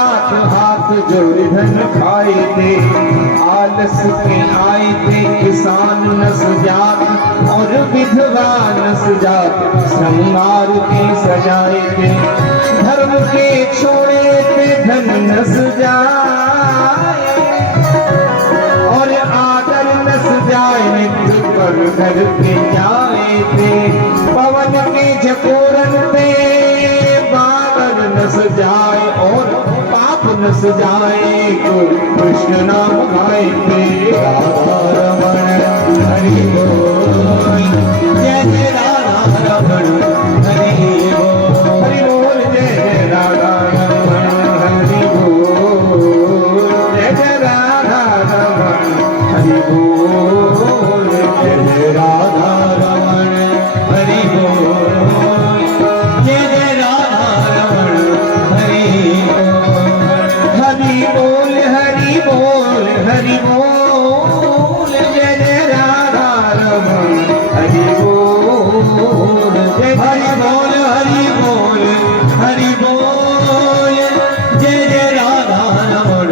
जात हाथ जोड़ धन खाए थे, आलस के आए थे किसान नस जात और विधवा नस जात, श्रृंगार के सजाए थे, धर्म के छोड़े थे धन नस जाए और आदर नस जाए, मित्र पर घर के जाए थे, पवन के झकोरन पे बादल नस जाए और पाप नस जाए, गुरु कृष्ण नाम गाए थे। राधा रमण हरि बोल, जय जय राधा रमण हरि बोल, हरि बोल जय जय राधा रमण हरि बोल, जय जय राधा रमण हरि बोल, जय जय राधा रमण हरि बोल, जय जय राधा रमण हरि बोल, हरि बोल हरि बोल, जय जय राधा रमण हरि बोल, जय हरि बोल हरि बोल हरि बोल, जय जय राधा रमण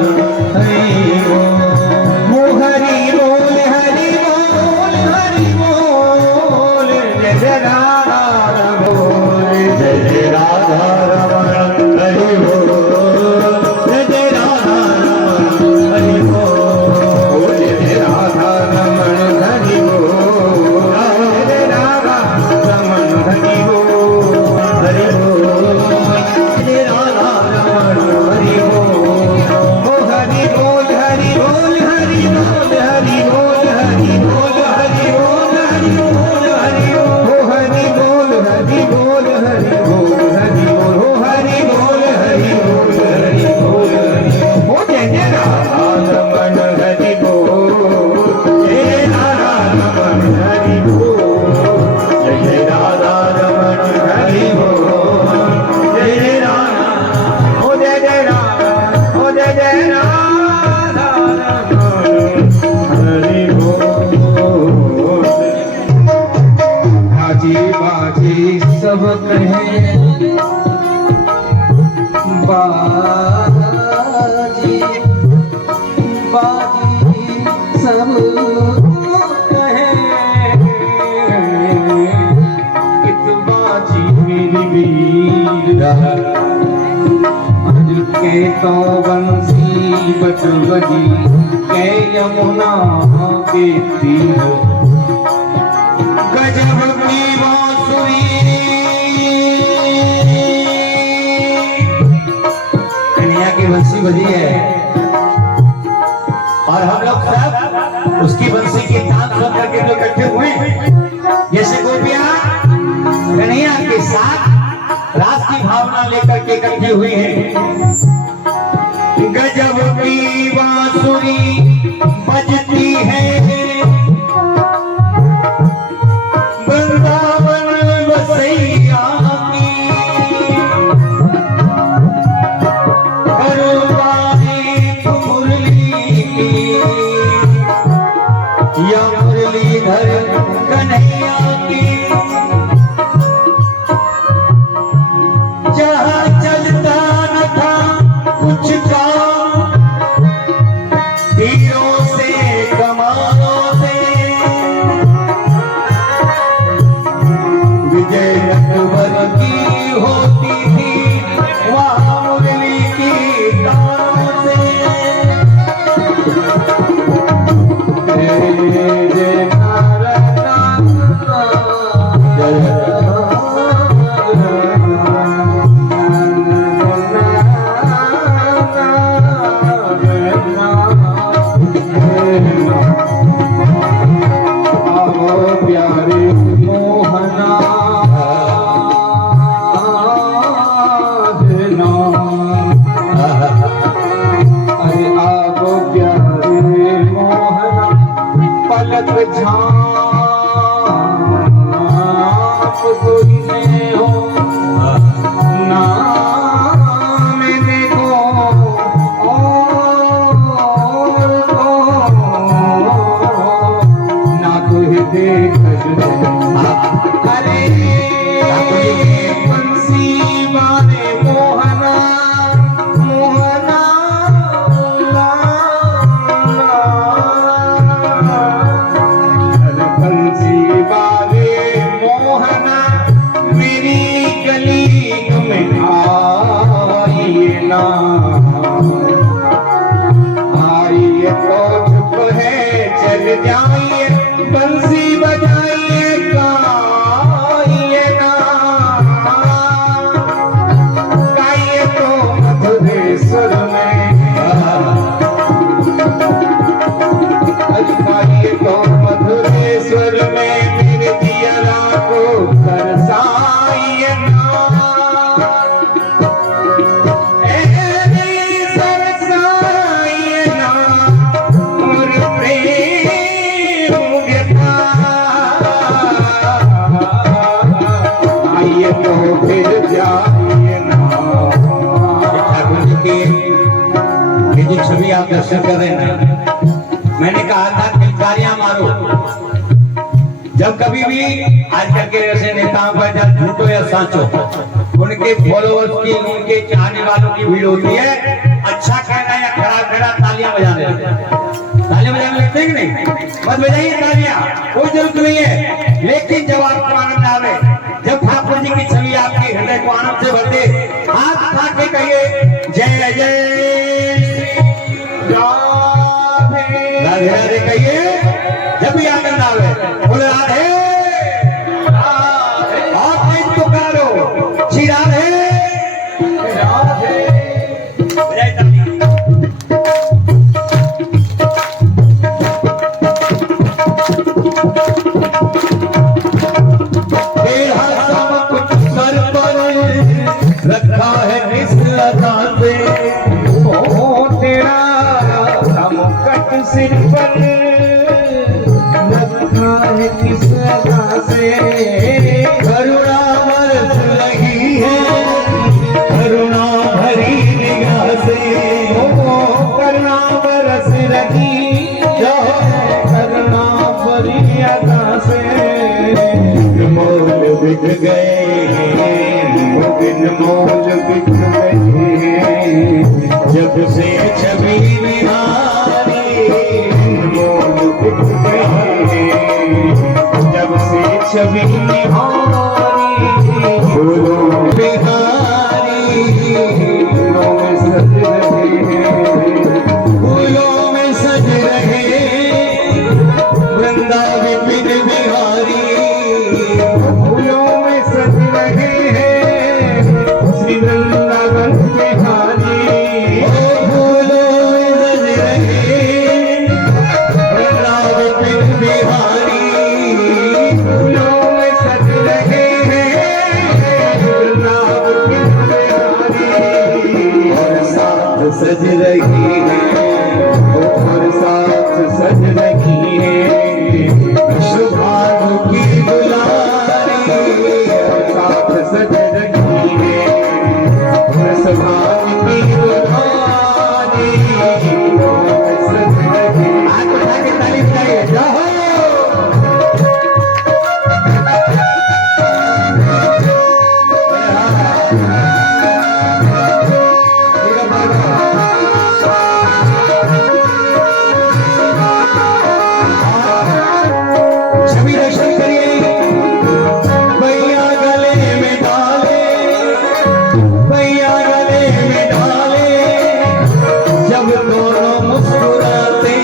हरि बोल, हरि बोल हरि बोल हरि बोल, जय जय राधा रमण, जय जय राधा रमण हरि बोल, जय जय राधा रमण हरि बोल, जय जय राधा रमण हरि बोल, जय जय राधा रमण हरि बोल, हरि बोल, जय राधा रमण हरि बोल, ओ हरि बोल हरि बोल हरि बोल, हरि बोल हरि बोल हरि बोल, हरि बोल हरि बोल, ओ हरि बोल हरि बोल हरि बोल, हरि बोल, ओ हरि बोल हरि बोल हरि बोल, ओ जय जय राधा रमण हरि बोल, जय राधा रमण हरि बोल, जय जय राधा रमण हरि बोल, जय जय राधा, ओ जय जय राधा, ओ जय जय राधा रमण हरि बोल। बाजी बाजी सब कहे बाजी बाजी सब कहे, इत बाजी मेरी वीरा, आज के तो बंसी बट बजी के यमुना के तीर, गजब की बांसुरी कन्या की बंसी बजी है और हम लोग सब उसकी बंसी की तान सुन करके जो इकट्ठे हुए, जैसे गोपियां कन्हैया के साथ रास की भावना लेकर के इकट्ठे हुई हैं। गजब की बांसुरी बजती है, वृंदावन बसैया की, मुरली की या मुरलीधर कन्हैया की, जहाँ चलता न था कुछ काम, तीरों से कमानों से, विजय नटवर की होती थी वहाँ मुरली की तारों से, जय जय नारायण जय बंसी वाले मोहना मोहना अभी आप दर्शन कर रहे हैं ना, मैंने कहा था किलकारियां मारो। जब कभी भी आजकल के ऐसे नेताओं का जब झूठो या साचो उनके फॉलोअर्स की, उनके चाहने वालों की भीड़ होती है, अच्छा कहना या खराब कहना, तालियां बजाने लगते हैं। तालियां बजाने लगते हैं कि नहीं? मत बजाइए तालियां, कोई जरूरत नहीं है। लेकिन जब आपको आनंद आवे, जब ठाकुर जी की छवि आपके हृदय को आनंद से भर दे, हाथ उठा के कहिए जय जय राधे राधे कहिए। जब भी आनंद आवे बोले राधे और तेज पुकारो श्री राधे राधे। बजाइए ताली। रखा है किस अदा से, ओ तेरा मुकुट सिर पर रखा है किस अदा से। करुणा बरस रही है करुणा भरी निगाह से, ओ करुणा बरस रही है करुणा भरी अदा से। मोल बिक गए मोल बिक गए जब से छवि बिहारी, मोल बिक गए जब से छवि बिहारी। फूलों बिहारी फूलों में सज रहे हैं, फूलों में सज रहे वृंदावन बिहारी, फूलों में सज रहे हैं वृंदावन बिहारी। फूलों में सज रहे वृंदावन बिहारी, फूलों में सज रहे हैं वृंदावन बिहारी। और साथ सज रही है और साथ सज रही है शुभानु की दुलारी, और साथ सज रही है शुभानु की दुलारी। सज रही हाथ उठा के ताली बजाइए जाओ। छवि दर्शन करिए। भैया गले में डाले, भैया गले में डाले जब दोनों मुस्कुराते,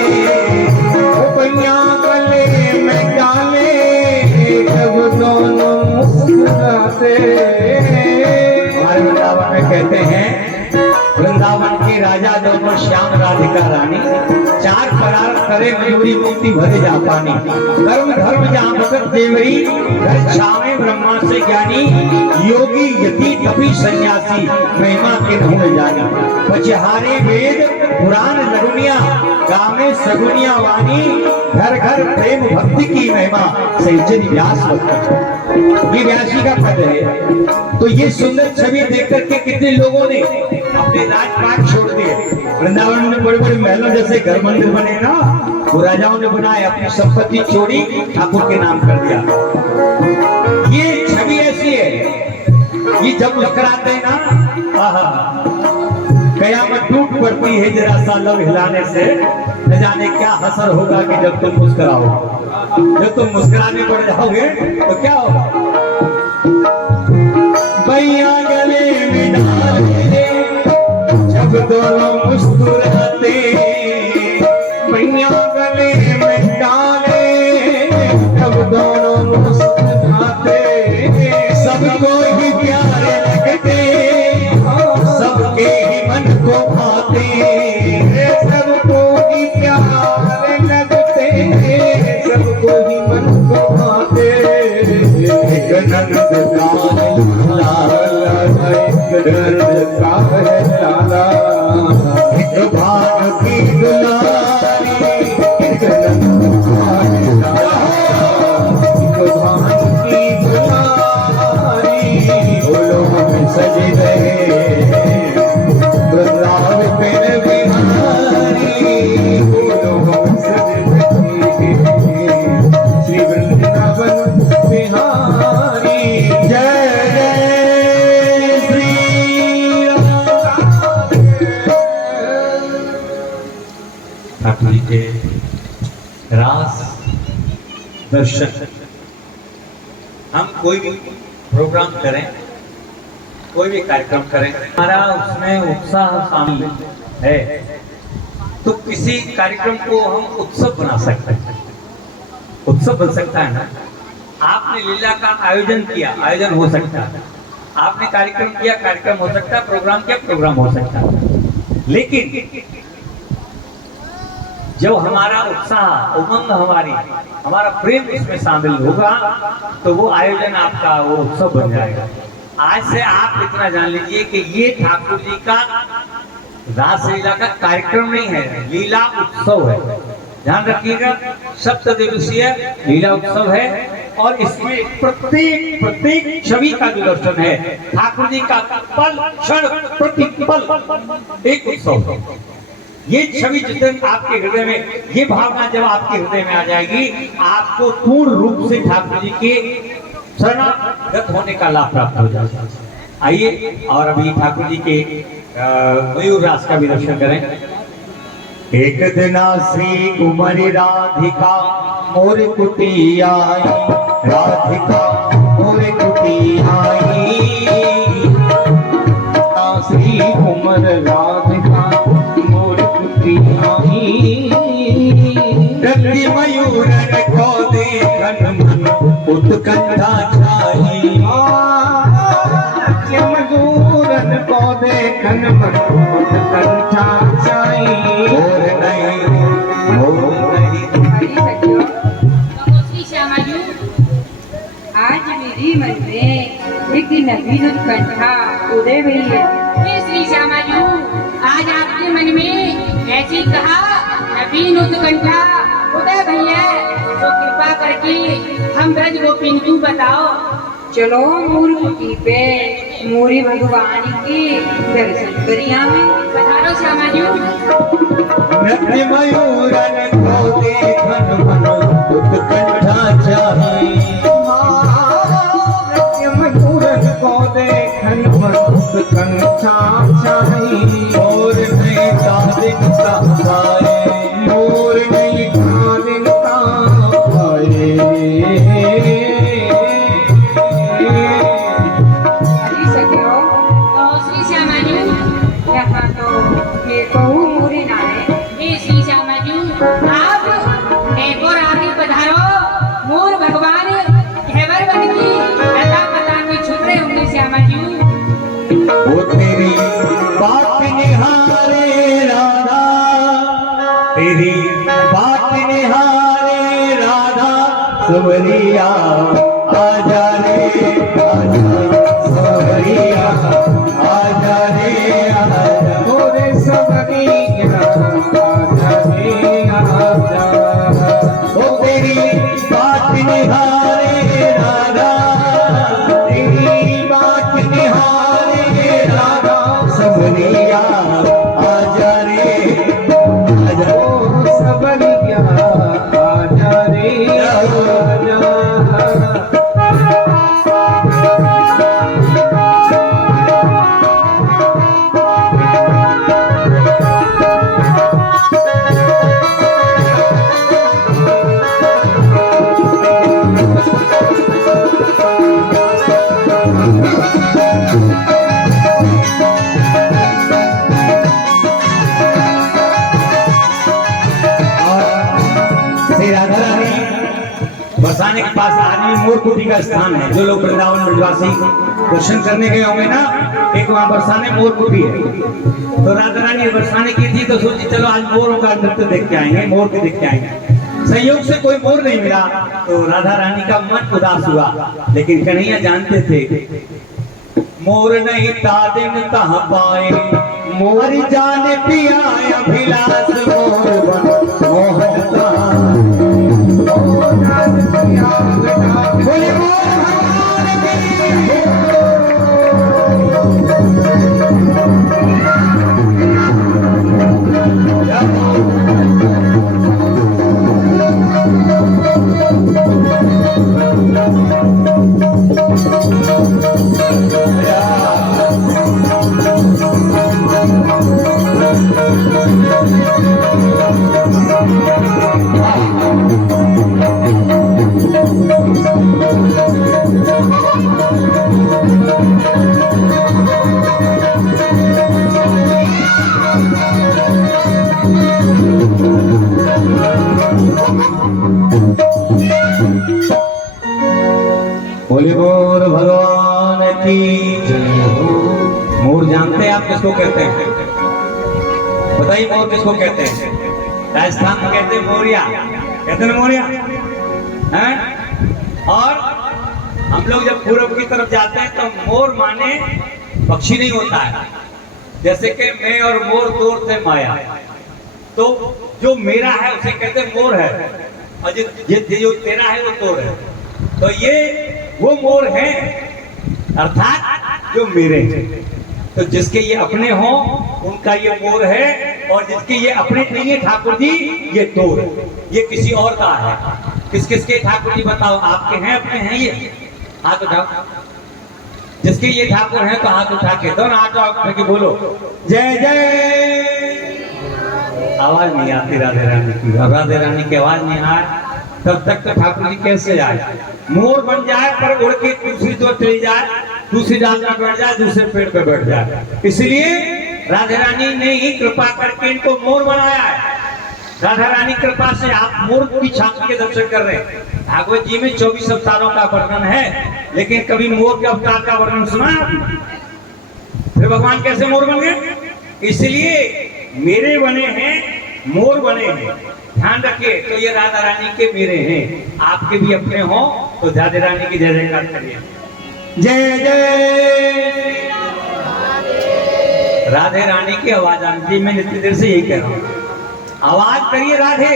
भैया गले में डाले जब दोनों मुस्कुराते। हमारे वृंदावन में कहते हैं वृंदावन के राजा दोनों श्याम राधिका रानी, चार परार करे मयूरी मुक्ति भरे जा पानी। धर्म धर्म जहाँ भगत देवरी, घर छावे ब्रह्मा से ज्ञानी, योगी यति कपि सन्यासी, महिमा के नहुँ जानी। पचहारे वेद पुराण लगुनिया, गावे सगुनिया वाणी, घर घर प्रेम भक्ति की महिमा, सैजन व्यास भक्त। ये व्यासी का पद है। तो ये सुंदर छवि देख करके कितने लोगों ने अपने राजपाट छोड़ दिए। वृंदावन में बड़े बड़े महलों जैसे घर मंदिर बने ना, वो राजाओं ने बनाए, अपनी संपत्ति चोरी ठाकुर के नाम कर दिया। ये छवि ऐसी है, ये जब मुस्कुराते हैं ना, आहा कयामत टूट पड़ती है जरा सा लब हिलाने से। न जाने क्या असर होगा कि जब तुम मुस्कुराओ, जब तुम मुस्कुराने पड़ जाओगे तो क्या होगा। भैया गले में डाले जब दोनों मुस्कुराते, भैया गले में डाले जब दोनों मुस्कुराते। सबको ही प्यारे लगते, सबके ही मन को भाते, सबको ही प्यारे लगते, सबको ही मन को भाते। एक नंद का लाला, एक दर्द का है लाला, एक भाग की दुलारी, एक नंद का है लाला, एक भाग की दुलारी। फूलों में सज रहे वृंदावन बिहारी, जी के रास दर्शन। हम कोई भी प्रोग्राम करें, कोई भी कार्यक्रम करें, हमारा उसमें उत्साह शामिल है तो किसी कार्यक्रम को हम उत्सव बना सकते हैं। उत्सव बन सकता है ना। आपने लीला का आयोजन किया, आयोजन हो सकता है। आपने कार्यक्रम किया, कार्यक्रम हो सकता है। प्रोग्राम किया, प्रोग्राम हो सकता है। लेकिन जब हमारा उत्साह, उमंग, हमारा प्रेम इसमें शामिल होगा तो वो आयोजन आपका वो उत्सव बन जाएगा। आज से आप इतना जान लीजिए कि ये ठाकुर जी का रासलीला का कार्यक्रम नहीं है, लीला उत्सव है। ध्यान रखिएगा, सप्तदिवसीय लीला उत्सव है और इसमें प्रत्येक छवि का जो दर्शन है, ठाकुर जी का पल क्षण प्रतिपल एक उत्सव है। ये छवि जिस दिन आपके हृदय में, ये भावना जब आपके हृदय में आ जाएगी, आपको पूर्ण रूप से ठाकुर जी के शरणागत होने का लाभ प्राप्त हो जाएगा। आइए और अभी ठाकुर जी के मयूर रास का भी दर्शन करें। एक दिन श्री कुमारी राधिका मोर कुटी आई, राधिका मोर कुटी आई। श्री कुमार राधिका मोर कुटी आई। रति मयूरन को देखन मन उत्कंठा छाई। रति मयूरन को देखन मन उत्कंठा छाई। आज मेरी मन में एक नवीन उत्कंठा उदय हुई है। श्री श्यामा जी, आज आपके मन में ऐसी कहा नवीन उत्कंठा उदय हुई है, तो कृपा करके हम ब्रज गोपिन को बताओ। चलो मोर कुटी पे मोरी भगवान की दर्शन करिया में पधारो श्यामा जी। रति मयूरन को देखन मन उत्कंठा छाई। रति मयूरन को देखन मन उत्कंठा छाई। और नहीं कादिन पाए, और नहीं कादिन पाए। श्री श्यामा जी, यहाँ तो ये कहूँ मोरी ना है। श्री श्यामा जी, आप एक और आगे पधारो। मोर भगवान घेवर बन की लता पता में छुप रहे होंगे श्यामा जी। वो तेरी बात निहारे राधा, तेरी बात निहारे राधा। सवरिया आजा रे आजा, सवरिया आजा रे आजा। मोरे सवरिया आजा रे आजा। वो तेरी बात निहारे राधा, तेरी बात निहारे राधा। सवरिया आजा रे आजा, ओ सवरिया आजा रे आजा। राधा रानी बरसाने के पास आदमी मोर कुटी का स्थान है। जो लोग वृंदावन ब्रजवासी दर्शन करने गए होंगे ना, एक वहां बरसाने मोर कुटी है। तो राधा रानी बरसाने की थी तो सोची चलो आज मोरों का नृत्य देख के आएंगे, मोर के देख के आएंगे। संयोग से कोई मोर नहीं मिला तो राधा रानी का मन उदास हुआ। लेकिन कन्हैया जानते थे मोर नहीं तादिन तह पाए, मोर जाने पिया अभिलाष मोर बन मोहन का। बोले मोर भगवान की। बोले बोल भगवान की जय हो। मोर जानते हैं आप किसको कहते हैं? बताइए मोर किसको कहते हैं? राजस्थान में कहते हैं मोरिया, कहते हैं मोरिया हैं। और हम लोग जब पूरब की तरफ जाते हैं तो मोर माने पक्षी नहीं होता है। जैसे कि मैं और मोर दो थे माया, तो जो मेरा है उसे कहते हैं मोर है, और जो तेरा है वो तोर है। तो ये वो मोर है अर्थात जो मेरे हैं। तो जिसके ये अपने हो उनका ये मोर है, और जिसके ये अपने नहीं है ठाकुर जी ये तोर, ये किसी और का है। किस किस के ठाकुर जी बताओ? आपके हैं, अपने हैं? ये हाथ उठाओ। जिसके ये ठाकुर हैं तो हाथ उठा के दोनों हाथ उठा के बोलो जय जय। आवाज नहीं आती राधे रानी की। अब राधे रानी की आवाज नहीं आए तब तक तो ठाकुर जी कैसे आए? मोर बन जाए पर उड़ के दूसरी तरफ चली जाए, दूसरी डाल पर बैठ जाए, दूसरे पेड़ पे बैठ जाए। इसलिए राधा रानी ने ही कृपा करके इनको मोर बनाया है। राधा रानी कृपा से आप मोर की छाती के दर्शन कर रहे हैं। भागवत जी में 24 अवतारों का वर्णन है, लेकिन कभी मोर के अवतार का वर्णन सुना है आपने? फिर भगवान कैसे मोर बन गए? इसलिए मेरे बने हैं, मोर बने हैं। ध्यान रखिए। तो ये राधा रानी के मेरे हैं, आपके भी अपने हो तो राधा रानी की जय जयकार करिए। जय जय राधे रानी की आवाज आनी चाहिए। मैं इतनी देर से यही कह रहा हूँ, आवाज करिए राधे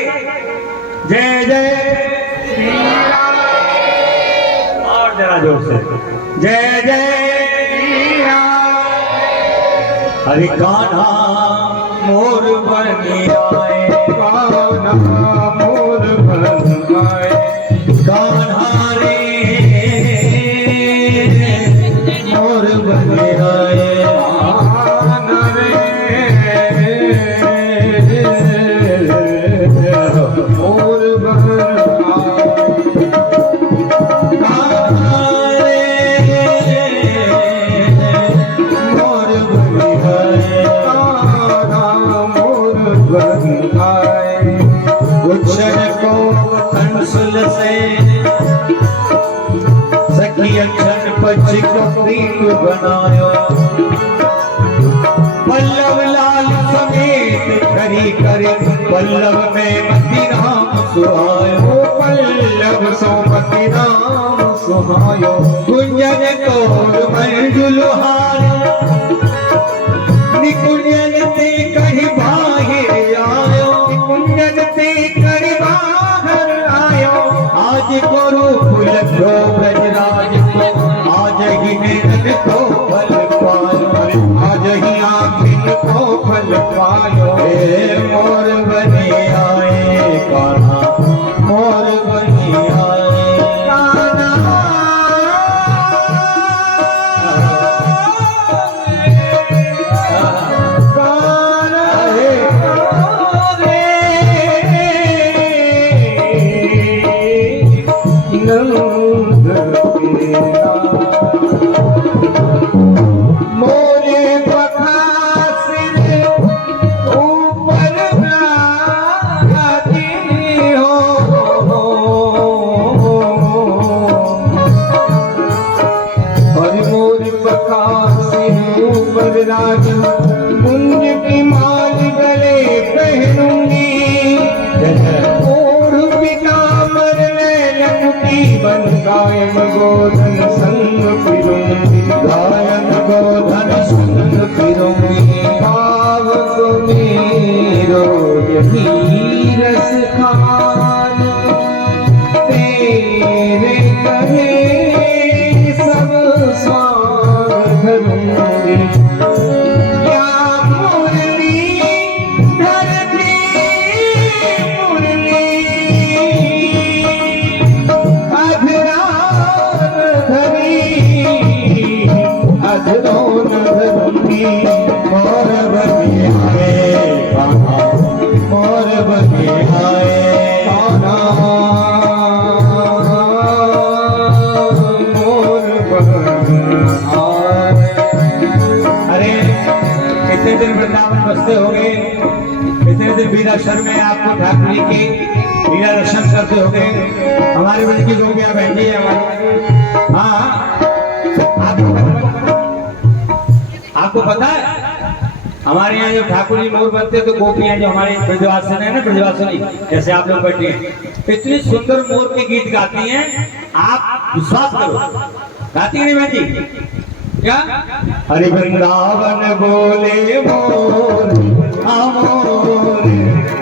जय जय। और जरा जोर से जय जय। हरे कान्हा मोर बनी आए, कान्हा मोर बन आए, कान्हा रे मोर बन आए, कान्हा रे मोर बन आए, कान्हा रे मोर बन आए, कान्हा मोर बन आए। गुच्छन को कंसुल से सखी अक्षन पच कपीक बनायो, पल्लव लाल समेत खरी करे पल्लव में मति राम सुहायो, पल्लव सोमति राम सुहायो, गुंजन तोर मंजुल हारो, निकुंजन ते कहि बाहिर आयो, कुंजन ते करि बाहर आयो। आज करो फूल को ब्रजराज को, आज ही नैनन को फल पायो, आज ही आखिर को फल पायो। हे मोर बने आए कान्हा, मोर बने आए कान्हा वृंदावन बसते होंगे, इतने दिन वीराश्रम में आपको ठाकुर जी की लीला दर्शन करते होंगे। हमारे बड़ी की गोपियां बहन जी है हमारी। हाँ, आपको पता है हमारे यहाँ जो ठाकुर जी मोर बनते तो गोपियां जो हमारे ब्रजवासन है ना, ब्रजवासनी जैसे आप लोग बैठे हैं, इतनी सुंदर मोर के गीत गाती हैं, आप विश्वास करो। गाती नहीं बहन जी क्या? हरि वृंदावन बोले मोर आमोर,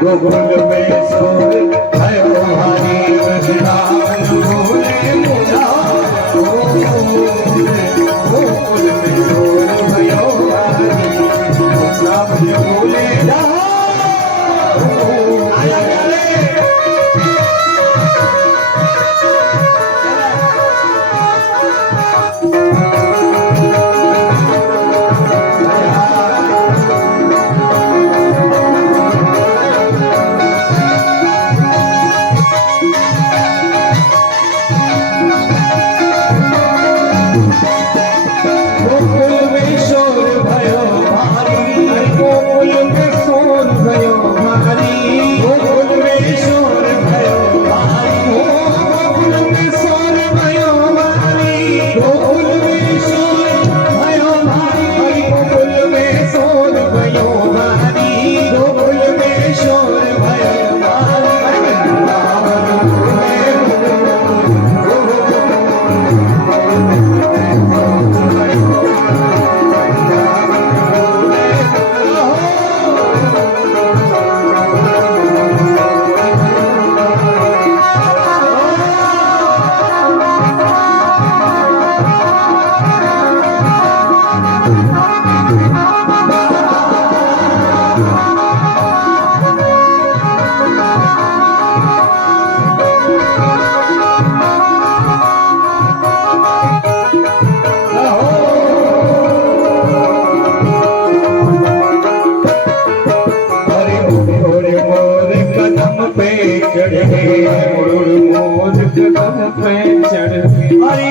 गोकुल में सोर भयो हरि वृंदावन बोले मोरा गोकुल में सोर भयो हरि वृंदावन बोले आया रे।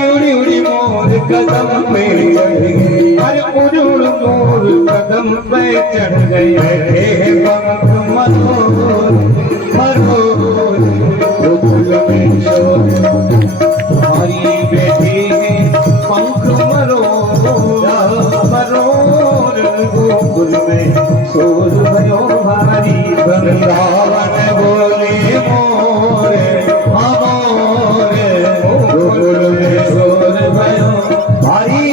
उड़ी उड़ी मोर कदम पे चढ़ गई, अरे उड़ उड़ मोर कदम पे चढ़ गई, हे पंख मरोर मरोर गोकुल में शोर, तुम्हारी बेटी है पंख मरोर मरोर गोकुल में शोर भयो भारी, वृंदावन बोले मोर अमोर गोकुल में शोर भयो भारी।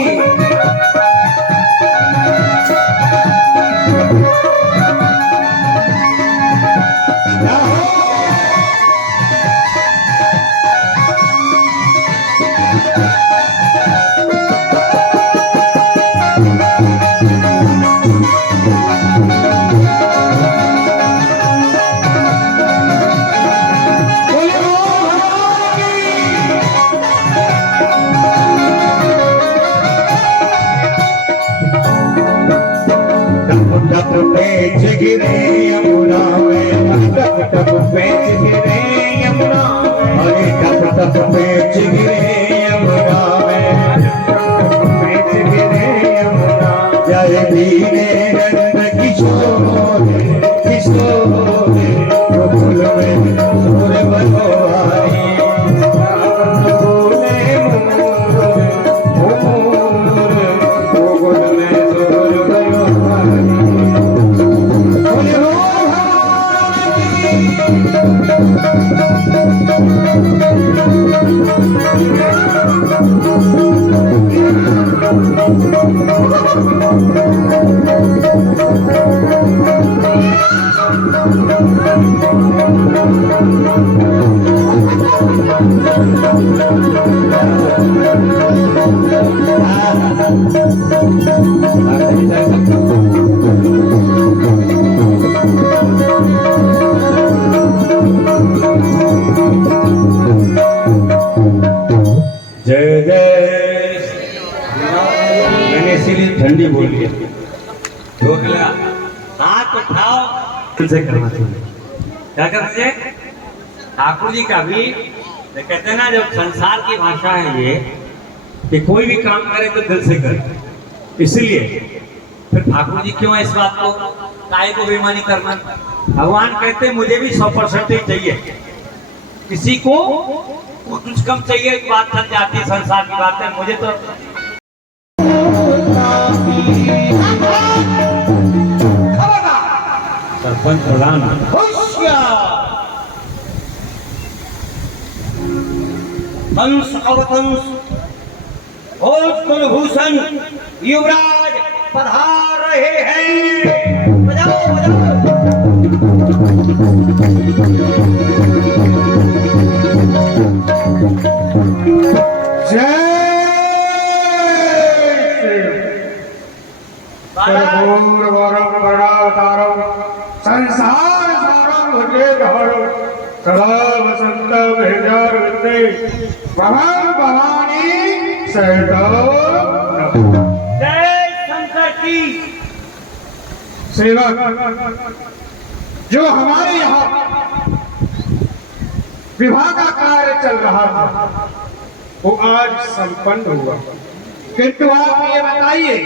पेच गिरे यमुना में, टप टप पेच गिरे यमुना में, टप टप पेच गिरे यमुना में, टप टप पेच गिरे यमुना, जय दीने नंद किशोर किशोर गोकुल में शोर भयो भारी, बोले मोर गोकुल में शोर भयो भारी। जय जय, मैंने इसीलिए ठंडी बोल दिया। रोक लिया, हाथ उठाओ, दिल से करना चाहिए। क्या करना चाहिए? ठाकुर जी का भी कहते हैं ना, जब संसार की भाषा है ये कि कोई भी काम करे तो दिल से करे, इसलिए फिर ठाकुर जी क्यों इस बात को काय को बेईमानी करना? भगवान कहते मुझे भी 100% चाहिए, किसी को कुछ कम चाहिए, एक बात चल जाती है संसार की बात है, मुझे तो सरपंच प्रधान हंस अवतंस और कुलभूषण युवराज पधार रहे हैं। बजाओ बजाओ। संसार सारम भजे धारम सदा वसंत भेजारते भगवान भवानी सहतो। जय शंकर की। सेवक जो हमारे यहाँ विवाह का कार्य चल रहा था वो आज संपन्न हुआ, किंतु आप ये बताइए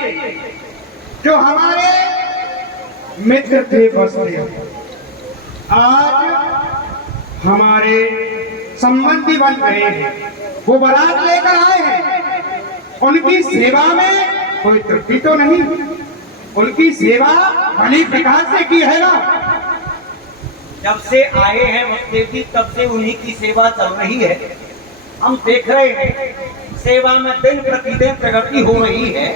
जो हमारे मित्र थे वसुदेव आज हमारे संबंधी बन गए हैं, वो बारात लेकर आए हैं, उनकी सेवा में कोई त्रुटि तो नहीं? उनकी सेवा भली प्रकार से की है ना? जब से आए हैं वसुदेव जी तब से उन्हीं की सेवा चल रही है, हम देख रहे हैं सेवा में दिन प्रतिदिन प्रगति हो रही है।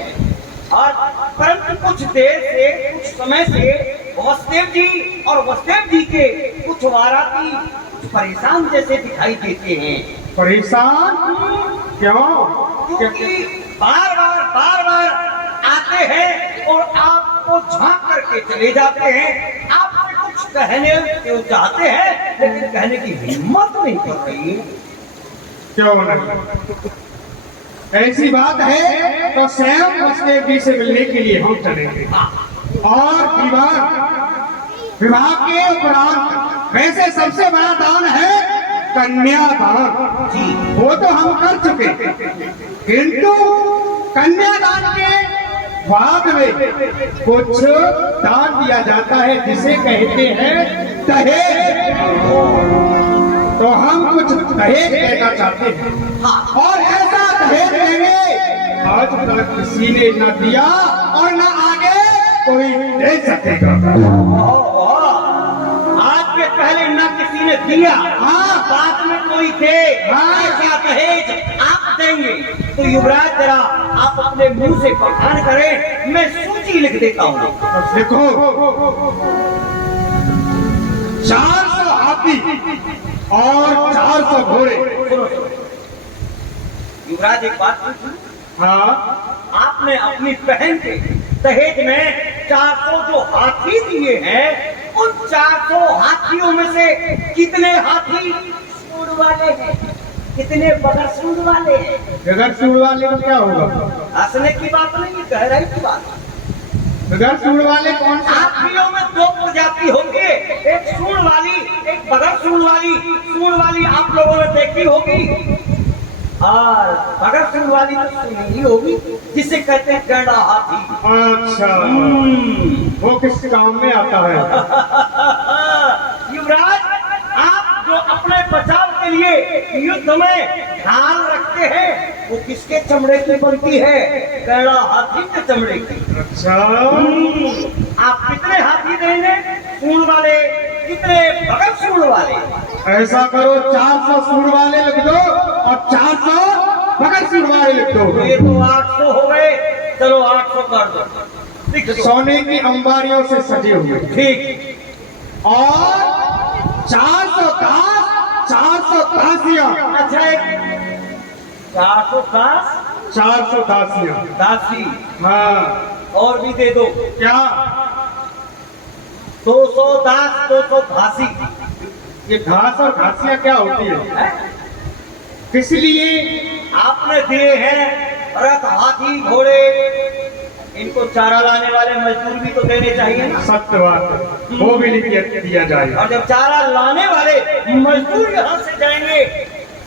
और परंतु कुछ देर से कुछ समय से वसुदेव जी और वसुदेव जी के कुछ वाराती कुछ परेशान जैसे दिखाई देते हैं। परेशान क्यों? क्योंकि बार बार आते हैं और आपको झांक करके चले जाते हैं, आपसे कुछ कहने क्यों चाहते हैं लेकिन कहने की हिम्मत नहीं कर रही। क्यों नहीं? ऐसी बात है तो स्वयं वसुदेव जी से मिलने के लिए हम चलेंगे। और विवाह के उपरांत वैसे सबसे बड़ा दान है कन्यादान, वो तो हम कर चुके, किंतु कन्यादान के बाद में कुछ दान दिया जाता है जिसे कहते हैं दहेज। तो हम कुछ दहेज देना चाहते हैं और ऐसा दहेज देंगे आज तक किसी ने न दिया और न आगे कोई दे सकेगा। आज के पहले न किसी ने दिया, हाँ, बाद में कोई दे, हाँ, क्या दहेज आप देंगे? तो युवराज जरा आप अपने मुंह से बखान करें, मैं सूची लिख देता हूँ। बस देखो 400 हाथी और 400 घोड़े। युवराज एक बात पूछूं? हाँ, आपने अपनी बहन के दहेज में 400 जो हाथी दिए हैं, उन 400 हाथियों में से कितने हाथी सूंड वाले हैं, कितने बगैर सूंड वाले हैं? बगैर सूंड वाले को क्या होगा? हंसने की बात नहीं, गहराई की बात। बगैर सूंड वाले कौन से? हाथियों में 2 प्रजाति होंगे, एक सूंड वाली, एक बगैर सूंड वाली। सूंड वाली आप लोगों ने देखी होगी और बगैर सूंड वाली तो सुनी ही होगी, जिसे कहते हैं गैंडा हाथी। अच्छा, वो किस काम में आता है? युवराज आप जो अपने बचाव के लिए युद्ध में ढाल रखते हैं वो किसके चमड़े की बनती है? गैंडा हाथी के चमड़े की। अच्छा, आप कितने हाथी देंगे? सूंड वाले कितने बगैर सूंड वाले? ऐसा करो 400 सूंड वाले लिख दो और 400 बगैर सूंड वाले लिख दो। तो ये तो 800 हो गए, चलो 800 कर दो, लिख दो। सोने की अंबारियों से सजे हुए, ठीक। और 400 दास, 400 दासियां। अच्छा, 410 400 दासियां। दासी। हाँ, और भी दे दो। क्या? 200 दास, 200 दासी। ये घास और घासियां क्या होती है? किस लिए? आपने दिए हैं रथ, हाथी, घोड़े, इनको चारा लाने वाले मजदूर भी तो देने चाहिए ना। सत्य बात है, वो भी लिख दिया जाए। और जब चारा लाने वाले मजदूर यहाँ से जाएंगे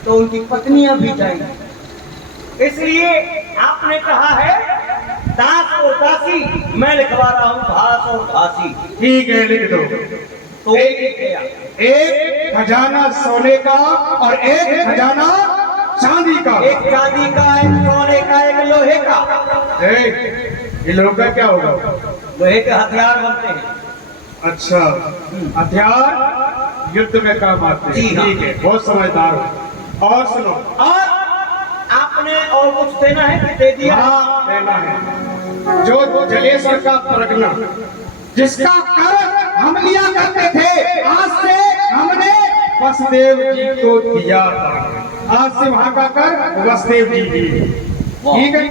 तो उनकी पत्नियां भी जाएंगी, इसलिए आपने कहा है दास और दासी, मैं लिखवा रहा हूँ घास और घासी। ठीक है, लिख दो। तो एक एक खजाना सोने का और एक खजाना चांदी का। एक चांदी का, एक सोने का, एक लोहे का। ये लोग का क्या होगा? लोहे के हथियार बनते हैं। अच्छा, हथियार युद्ध में काम आते हैं। जी हाँ। ठीक है, बहुत समझदार हो। और सुनो, और आपने और कुछ देना है कि दे दिया? हाँ, देना है। जो जलेश्वर का परगना, जिसका कर हम लिया करते थे, आज से हमने वसुदेव जी को दिया था। आज से वहाँ का कर वसुदेव जी की। ठीक है,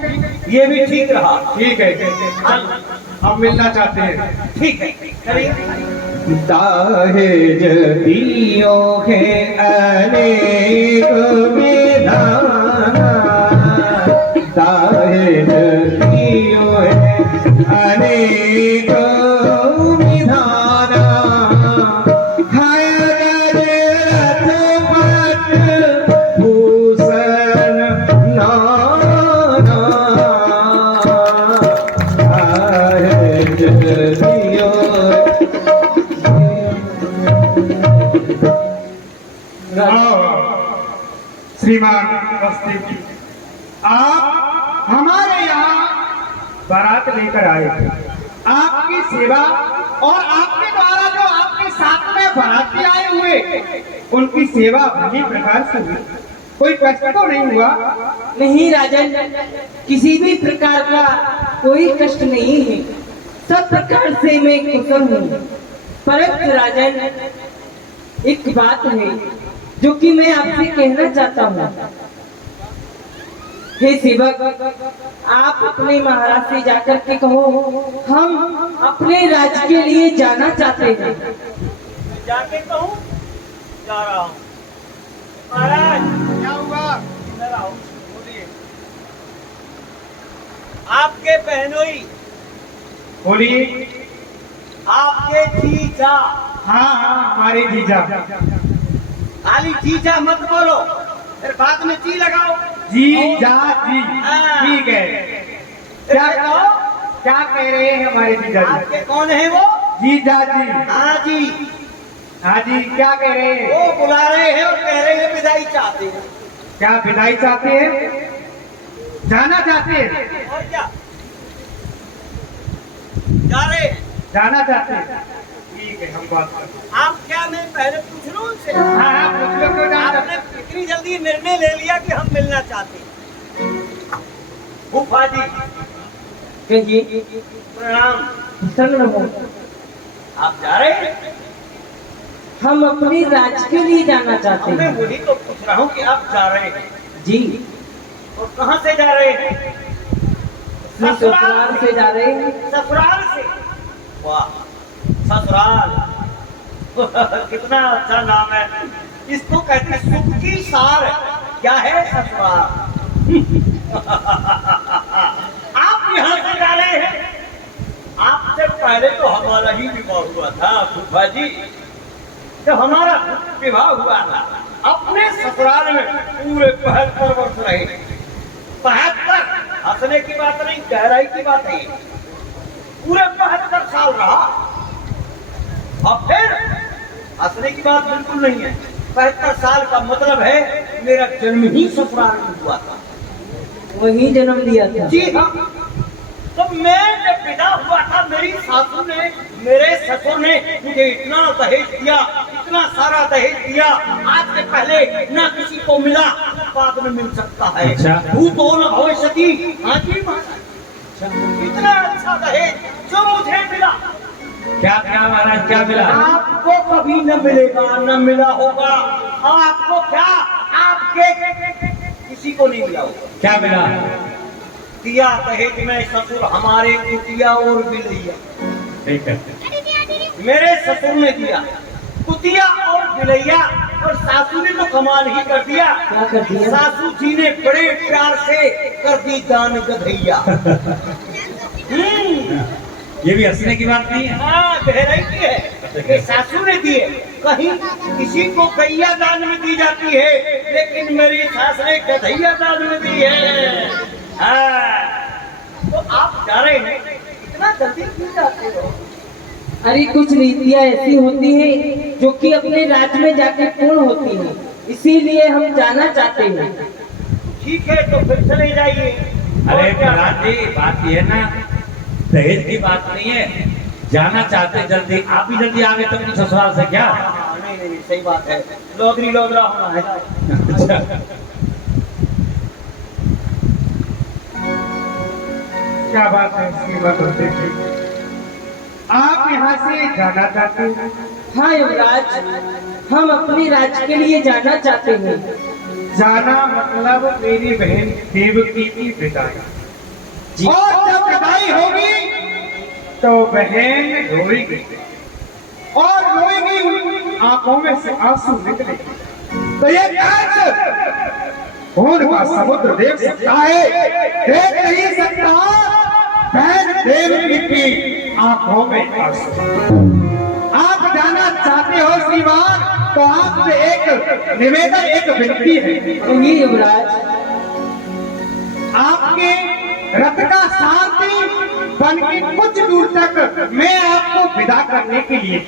ये भी ठीक रहा। ठीक है। चल, अब मिलना चाहते हैं। ठीक है, चलिए। ताहे जदियो है अनेक विधाना, ताहे जदियो है अनेक विधाना, है रथ पट भूषण नाना, ताहे जदियो। श्रीमान वसुदेव जी, आप हमारे यहाँ बारात लेकर आए थे। आपकी सेवा और आपके द्वारा जो आपके साथ में बाराती आए हुए, उनकी सेवा भली प्रकार से हुई। कोई कष्ट तो नहीं हुआ? नहीं राजन, किसी भी प्रकार का कोई कष्ट नहीं है। सब प्रकार से मैं कुशल हूँ। परंतु राजन, एक बात है जो कि मैं आपसे कहना चाहता हूँ। हे सेवक, आप अपने महाराज से जाकर के कहो, हम अपने राज्य के लिए जाना चाहते हैं। जाके कहूँ? जा रहा हूँ। महाराज, क्या हुआ? इधर आओ, बोलिए। आपके बहनोई, बोलिए। आपके जीजा। हाँ हाँ, हमारे जीजा। खाली जीजा मत बोलो, फिर बाद में जी लगाओ। जीजा जी, हाँ। ठीक है। क्या कहो? क्या कह रहे हैं हमारे जीजा जी? आपके कौन है वो? जीजा जी। हाँ जी, हाँ जी, क्या कह रहे हैं? वो बुला रहे हैं और कह रहे हैं विदाई चाहते हैं। क्या विदाई चाहते हैं? जाना चाहते हैं? और क्या जा रहे हैं? जाना चाहते हैं? ठीक है, हम बात करते हैं। आप क्या, मैं पहले पूछ लूं उनसे? हाँ हाँ, पूछ लो क्यों जाना? आपने इतनी जल्दी निर्णय ले लिया कि हम मिलना चाहते हैं। फूफा जी, कहिए। प्रणाम। प्रसन्न रहो। आप जा रहे हैं? हम अपने राज्य के लिए जाना चाहते मैं हैं। वही तो पूछ रहा हूँ कि आप जा रहे हैं जी, और कहाँ से जा रहे हैं? अपने ससुराल से जा रहे हैं। ससुराल से? वाह, ससुराल कितना अच्छा नाम है। इसको कहते हैं सुख की सार। क्या है? ससुराल। आप यहाँ से जा रहे हैं? आपसे पहले तो हमारा ही विवाह हुआ था फूफा जी। जब हमारा विवाह हुआ था, अपने ससुराल में पूरे 75 वर्ष रहे। 75, हंसने की बात नहीं, गहराई की बात है। पूरे 72 साल रहा। और फिर हंसने की बात बिल्कुल नहीं है। 75 साल का मतलब है मेरा जन्म ही ससुराल में हुआ था। वही जन्म लिया था। जी हाँ। तो मैं जब विदा हुआ था, मेरी सासू ने, मेरे ससुर ने मुझे इतना दहेज दिया, इतना सारा दहेज दिया, आज से पहले ना किसी को मिला, बाद में मिल सकता है। अच्छा। भूतो न भविष्यति। हाँ जी महाराज, इतना अच्छा दहेज जो मुझे मिला, क्या क्या महाराज, क्या मिला? आपको कभी न मिलेगा, न मिला होगा। आपको क्या, आपके किसी को नहीं मिला होगा। क्या मिला? दिया दहेज में ससुर हमारे को दिया और बिलैया। ठीक है। मेरे ससुर ने दिया कुतिया और बिलैया, और सासू ने तो कमाल ही कर दिया। क्या कर दिया? सासू जी ने बड़े प्यार से कर दी दान गधैया। ये भी हंसने की बात नहीं है। हाँ, गहराई की है कि सासू ने दिए। कहीं किसी को गैया दान में दी जाती है, लेकिन मेरी सास ने गधैया दान में दी है। हाँ, तो आप जा रहे हैं, इतना जल्दी क्यों जाते हो? अरे कुछ नीतियाँ ऐसी होती हैं जो कि अपने राज्य में जाके पूर्ण होती हैं, इसीलिए हम जाना चाहते हैं। ठीक है, तो फिर चले जाइए। अरे प्रहलाद जी, बात ये है ना, दहेज की बात नहीं है, जाना चाहते जल्दी। आप भी जल्दी आ गए तो अपने ससुराल से क्या? नहीं, सही बात है, लोगरी लोगरा होना है। अच्छा, क्या बात है, इसकी बात होती है। आप यहाँ से जाना चाहते हैं? हाँ युवराज, हम अपने राज्य के लिए जाना चाहते हैं। जाना मतलब मेरी बहन देवकी की विदाई। और जब विदाई होगी तो बहन रोएगी, और रोएगी आंखों में से आंसू निकलेंगे। तो ये खून का समुद्र देख सकता है, देख नहीं सकता बहन देवकी की आंखों में आंसू। आप जाना चाहते हो श्रीमान, तो आपसे एक निवेदन, एक विनती है। कहिए युवराज। आपके रथ का सारथी बन के कुछ दूर तक मैं आपको विदा करने के लिए,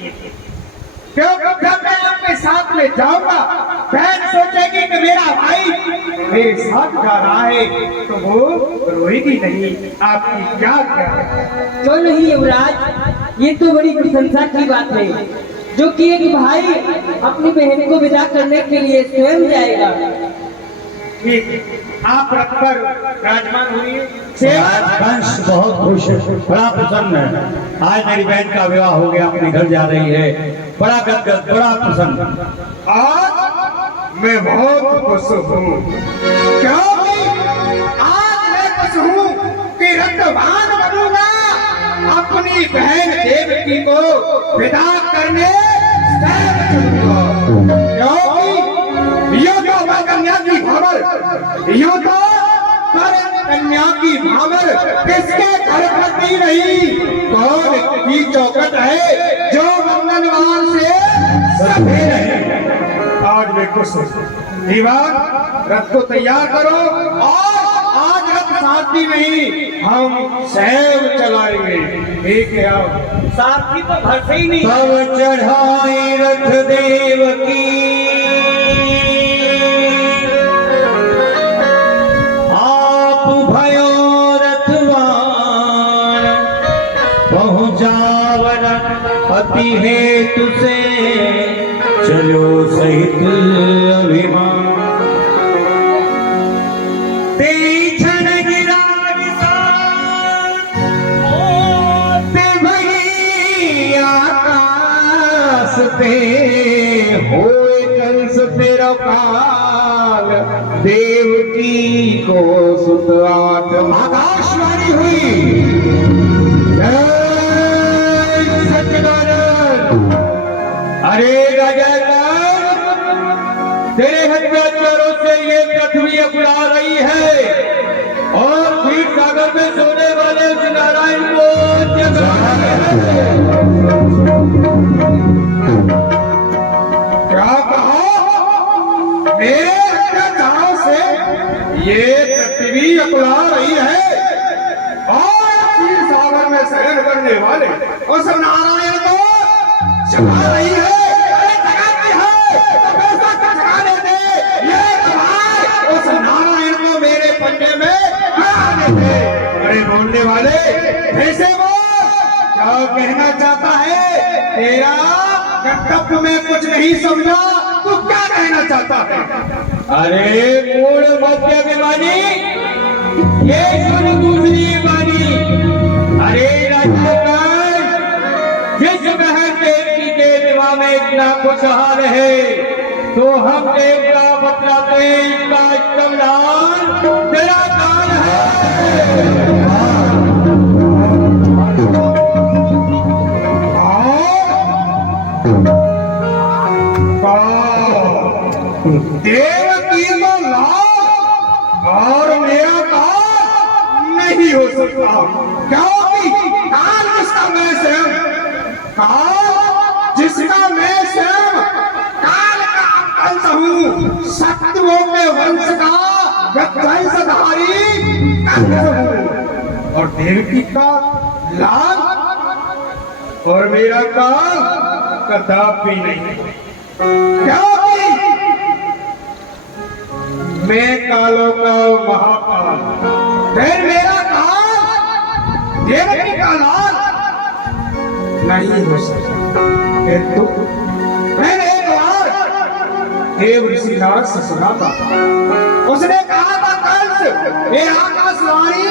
क्योंकि जब मैं आपके साथ में जाऊंगा बहन सोचेगी कि मेरा भाई मेरे साथ जा रहा है, तो वो रोएगी नहीं। आपकी क्या क्यों नहीं युवराज, ये तो बड़ी प्रशंसा की बात है जो कि एक भाई अपनी बहन को विदा करने के लिए स्वयं जाएगा। ठीक है, आप रथ पर विराजमान हुई। वंश बहुत खुश है, बड़ा प्रसन्न है। आज मेरी बहन का विवाह हो गया, अपने घर जा रही है, बड़ा गदगद, बड़ा प्रसन्न। आज मैं बहुत खुश हूँ, क्योंकि आज मैं खुश हूँ कि रथवान बनूंगा, अपनी बहन देवकी को विदा करने क्योंकि यो तो कन्या की भावर, यो तो कन्या की भावर किसके घर पड़ती नहीं? कौन की चौकट है जो मंगलवार से सभी रहे। आज मैं खुश हूँ। दीवान, रथ को तैयार करो, और आज रथ साथी नहीं, हम सैव चलाएंगे। ठीक है, आओ। सारथी तो घर से ही नहीं। तब चढ़ाई रथ देवकी, आप भयो रथवान, पहुँचावन अति हेतु से, चलो सहित अभिमान। तीक्षण गिरा विशाल, ते भई आकाश पे, होए कंस तेरो काल, देवकी को सुत आठ। आकाशवाणी हुई, जय सच्चिदानंद। अरे गजराज, तेरे हत्याचारों से ये पृथ्वी अकुड़ा रही है, और क्षीर सागर में सोने वाले उस नारायण को जगा रही है। क्या कहा? मेरे अत्याचारों से ये पृथ्वी अकुड़ा रही है, और क्षीर सागर में शयन करने वाले उस नारायण को जगा रही है। उस नारायण को मेरे पंजे में अरे बोलने वाले कैसे बोल, क्या कहना चाहता है? तेरा कर्तव्य में कुछ नहीं समझा, तू क्या कहना चाहता है? अरे मूल मध्य अभिमानी, ये सुन दूसरी बानी। अरे राज्यपाल, जिस बहन देवकी के विवाह में इतना खुशहाल है, तो हम देवता बतलाते इसका इस्तेमाल तेरा काल है। देवकी को लाओ, और मेरा काल नहीं हो सकता, क्योंकि काल जिसका मैं स्वयं, काल जिसका मैं स्वयं अंश हूँ, शत्रुओं के वंश का वंशधारी कंस हूँ। और देवकी का लाल और मेरा काल कदापि नहीं। क्योंकि मैं कालों का महाकाल, फिर मेरा काल देवकी का लाल नहीं हो सकता। किंतु मैंने एक बार देव ऋषि नारद से सुना था, उसने कहा था कंस ये आकाशवाणी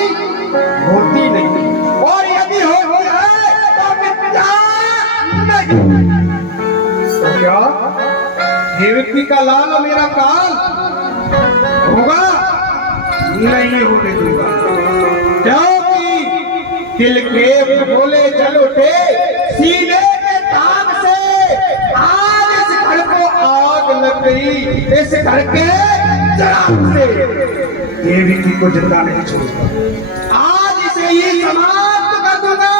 होती नहीं, और यदि होती है तो मिथ्या नहीं। तो क्या देवकी का लाल मेरा काल होगा? नहीं होने दूंगा, क्योंकि दिल के बोले जल उठे सीने के ताप से, आज इस घर को आग लग गई, इस घर के जलाल से देवकी को जिंदा नहीं छोड़ूंगा, आज इसे ही समाप्त कर दूंगा।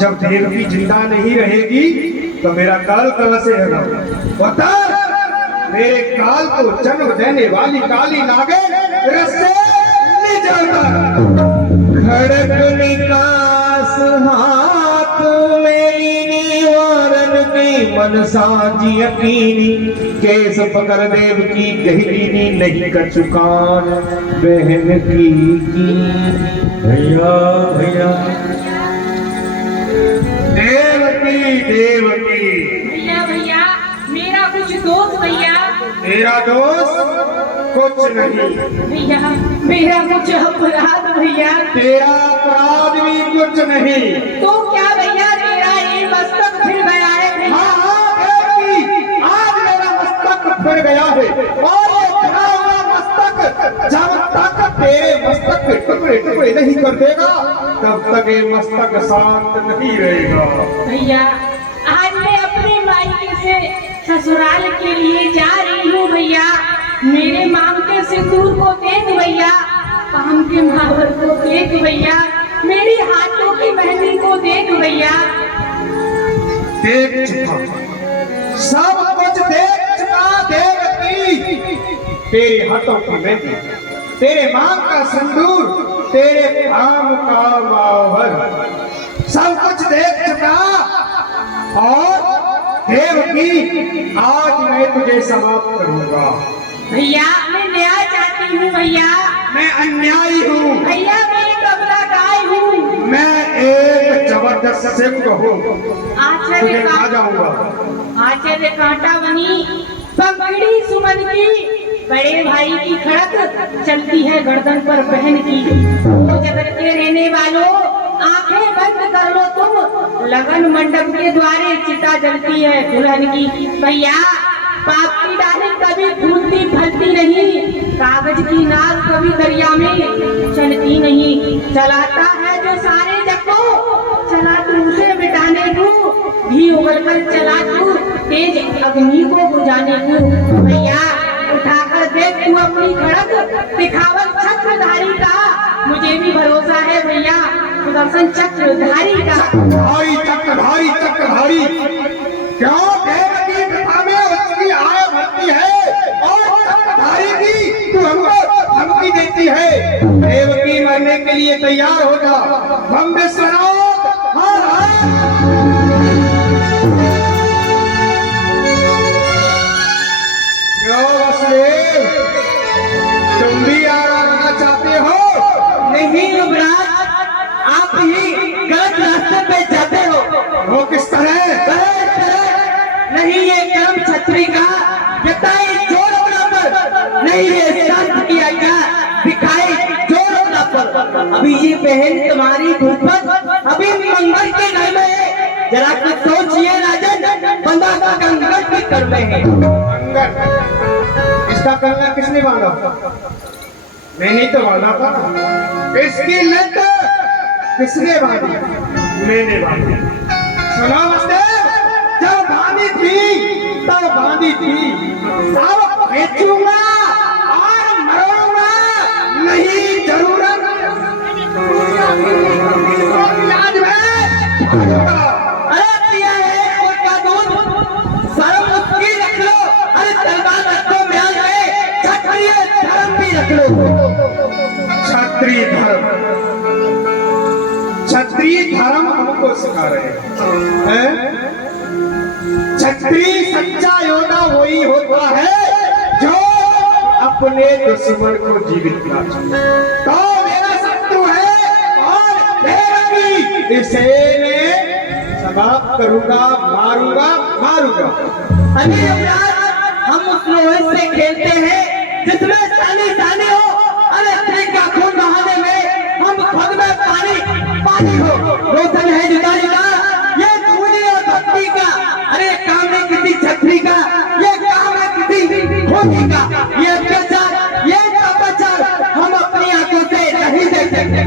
जब देवकी जिंदा नहीं रहेगी तो मेरा काल कहां से है? बता, मेरे काल को जन्म देने वाली काली नागिन रस्से निजाता खड़क निकास हाथ मेरी निवारण की मनसा जी यकीनी, केस पकड़ देव की गहरीनी नहीं कर चुकान बहन की भैया भैया देवकी देवकी। भैया भैया मेरा कुछ दोस्त भैया। तेरा दोस्त कुछ नहीं, भैया मेरा कुछ अपराध भैया। तेरा अपराध भी कुछ नहीं। तो क्या भैया तेरा ये मस्तक फिर गया है भैया? हाँ देवकी, आज मेरा मस्तक फिर गया है, और ये फिरा हुआ मस्तक जब तक तेरे मस्तक के टुकड़े टुकड़े नहीं कर देगा तब तक ये मस्तक शांत नहीं रहेगा। भैया आज मैं अपने मायके से ससुराल के लिए जा रही हूँ भैया। मेरे मांग के सिंदूर को देख भैया, पाम के महावर को देख भैया, मेरी हाथों की मेहंदी को देख भैया। देख चुका, सब कुछ देख चुका देवकी। तेरे हाथों की मेहंदी, तेरे मांग का सिंदूर, तेरे पाम का महावर, सब कुछ देख चुका। और देवकी आज मैं तुझे समाप्त करूंगा। भैया मैं न्याय चाहती हूँ भैया। मैं अन्यायी हूँ भैया मैं कबला गाय हूँ। मैं एक जबरदस्त सिंह हूँ, आचार्य तुझे खा जाऊंगा। आचार्य कांटा बनी पगड़ी सुमन की, बड़े भाई की खड़क चलती है गर्दन पर बहन की। तो जगत के रहने वालों आंखें बंद कर लो तुम, लगन मंडप के द्वारे चिता जलती है दुल्हन की। भैया पाप की डाली कभी फूलती फलती नहीं, कागज की नाव कभी दरिया में चलती नहीं। चलाता है जो सारे जग को, चला तू उसे मिटाने को, भी उगल कर चला तू तेज अग्नि को बुझाने को। भैया उठाकर देख तू अपनी खड़क, दिखावत चक्रधारी का, मुझे भी भरोसा है भैया सुदर्शन चक्रधारी का। चक्रधारी चक्रधारी चक्रधारी, क्यों देवकी कथा में उसकी आय भरती है और चक्रधारी की तू हमको धमकी देती है। देवकी मरने के लिए तैयार हो जा। हम विश्वनाथ हर हर। क्यों वसुदेव, तुम भी आराधना चाहते हो? नहीं युवराज, आप ही गलत रास्ते पे जाते हो। वो किस तरह? नहीं ये कर्म छत्री का जताई जोर अपना पर, नहीं ये शांत की आज्ञा दिखाई जोर अपना पर। अभी ये बहन तुम्हारी गुरबत अभी मंगल के घर में है, जरा कुछ सोचिए राजन, बंदा का कंगन के कर में है। अंगन, इसका कंगन किसने बांधा? मैंने तो बांधा था। इसकी लत किसने बांधी? मैंने बांधी। सुना वसुदेव, जब बांधी थी तब बांधी थी, अब बेचूंगा और मरूंगा नहीं जरूरत। आज मैं अरे पिया है कोई का दूध, शर्म उसकी रख लो। अरे तलवार रखो म्यान में, क्षत्रिय धर्म भी रख लो। क्षत्रिय धर्म क्षत्रिय धर्म हमको सिखा रहे हैं। क्षत्रिय सच्चा योद्धा वही होता है जो अपने दुश्मन को जीवित ना छोड़े। तो मेरा शत्रु है और बेरंगी, इसे मैं समाप्त करूंगा, मारूंगा मारूंगा। अरे हम उस लोहे से खेलते हैं जिसमें सानी सानी हो। अरे स्त्री का खून बहाने में हम खुद में पानी पानी हो। रोशन है जुदा जुदा ये दूरी और भक्ति का। अरे काम है किसी छत्री का, ये काम है किसी खोजी का। ये अत्याचार ये अत्याचार हम अपनी आंखों से नहीं देख सकते।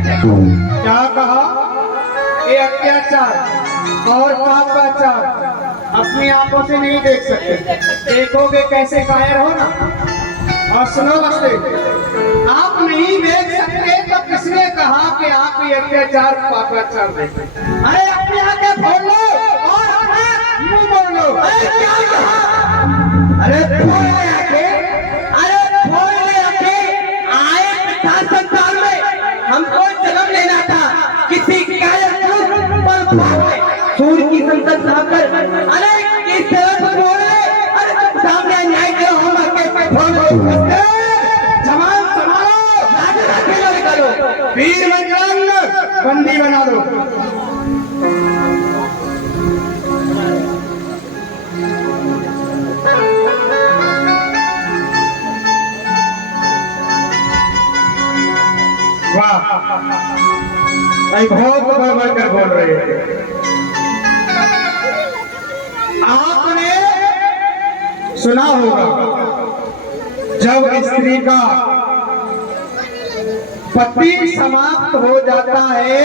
क्या कहा? ये अत्याचार और पापाचार अपनी आंखों से नहीं देख सकते। देखोगे कैसे कायर हो ना। और सुनो बच्चे, आप नहीं देख सकते तो किसने कहा कि आप ये अत्याचार पापाचार देखें? अरे अपनी आंखें खोल लो और अपना मुंह बोल लो। अरे क्या कहा? अरे खोल ले आंखें, अरे खोल ले आंखें। आए था संसार में हमको जन्म लेना था किसी कायर पर सूर्य की संसद लाकर। अरे किस तरह बोल रहे? अरे सामने न्याय के हम आके जवान संभालो, राजा निकालो, वीर बजरंग बंदी बना दो। वाह, बहुत बढ़ कर बोल रहे थे। आपने सुना होगा जब स्त्री का पति समाप्त हो जाता है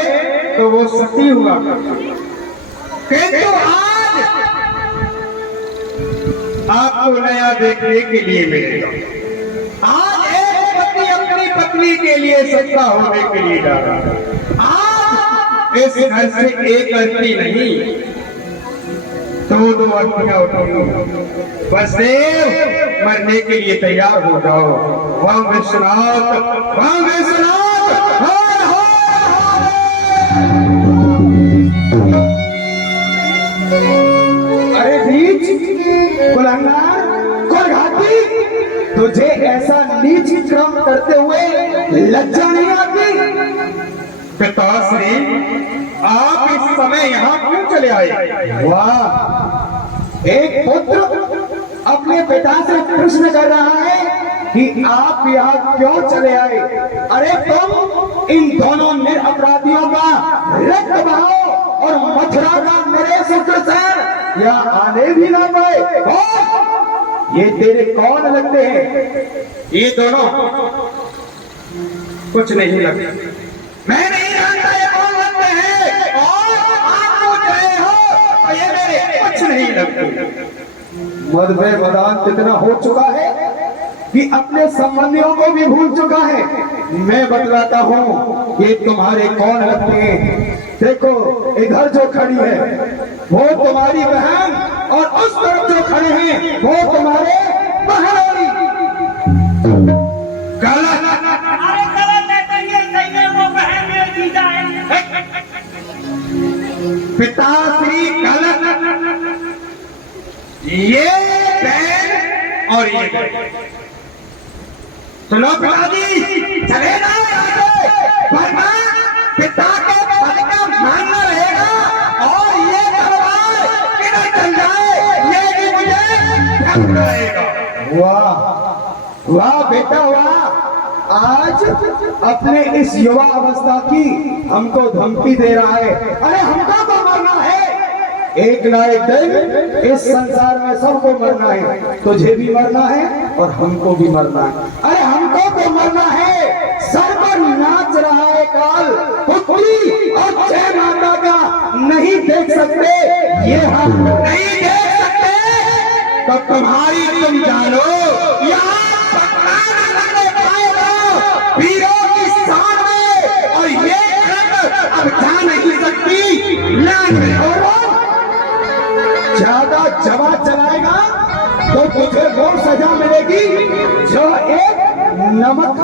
तो वो सती हुआ। किंतु आज आपको नया देखने के लिए मिलेगा। आज एक पति अपनी पत्नी के लिए सत्ता होने के लिए जा रहा है। आज इस घर से एक अर्थी नहीं, दो अर्थियां उठेंगी। वसुदेव मरने के लिए तैयार हो जाओ। वह विश्वनाथ, वह विश्वनाथ, हर हर। अरे बीच कुलंगार, कुलघाती, तुझे ऐसा नीच क्रम करते हुए लज्जा नहीं आती? पिताश्री, आप इस समय यहाँ क्यों चले आए? वाह, एक पुत्र अपने पिता से प्रश्न कर रहा है कि आप यहाँ क्यों चले आए। अरे तुम इन दोनों निरपराधियों का रक्त बहाओ और मथुरा का नरेश उग्रसेन यहाँ आने भी ना पाए। और ये तेरे कौन लगते हैं? ये दोनों कुछ नहीं लगते। मैं नहीं जानता ये कौन लगते हैं, और आपको जय हो तो ये मेरे कुछ नहीं लगते। मद में मदान इतना हो चुका है कि अपने संबंधियों को भी भूल चुका है। मैं बतलाता हूँ ये तुम्हारे कौन लगते हैं। देखो, इधर जो खड़ी है वो तुम्हारी बहन, और उस तरफ जो खड़े हैं वो तुम्हारे बहनोई। गलत। पिताश्री गलत। ये बहन और ये बहन। सुनो पिताजी, चले ना वरना पिता के पद का मानना रहेगा और ये दरबार किधर चल जाए ये भी मुझे ध्यान रहेगा। वाह वाह बेटा वाह, आज अपने इस युवा अवस्था की हमको धमकी दे रहा है। अरे हमको तो मरना है, एक ना एक दिन इस संसार में सबको मरना है। तुझे भी मरना है और हमको भी मरना है। अरे हमको तो मरना है। सर पर नाच रहा है काल, पुत्री और जय माता का नहीं देख सकते, ये हम नहीं देख सकते। तो तुम्हारी तुम जानो यहाँ वीरों की शान में, और ये अब जा नहीं सकती। ज्यादा जवा चलाएगा तो तुझे वो सजा मिलेगी जो एक नमक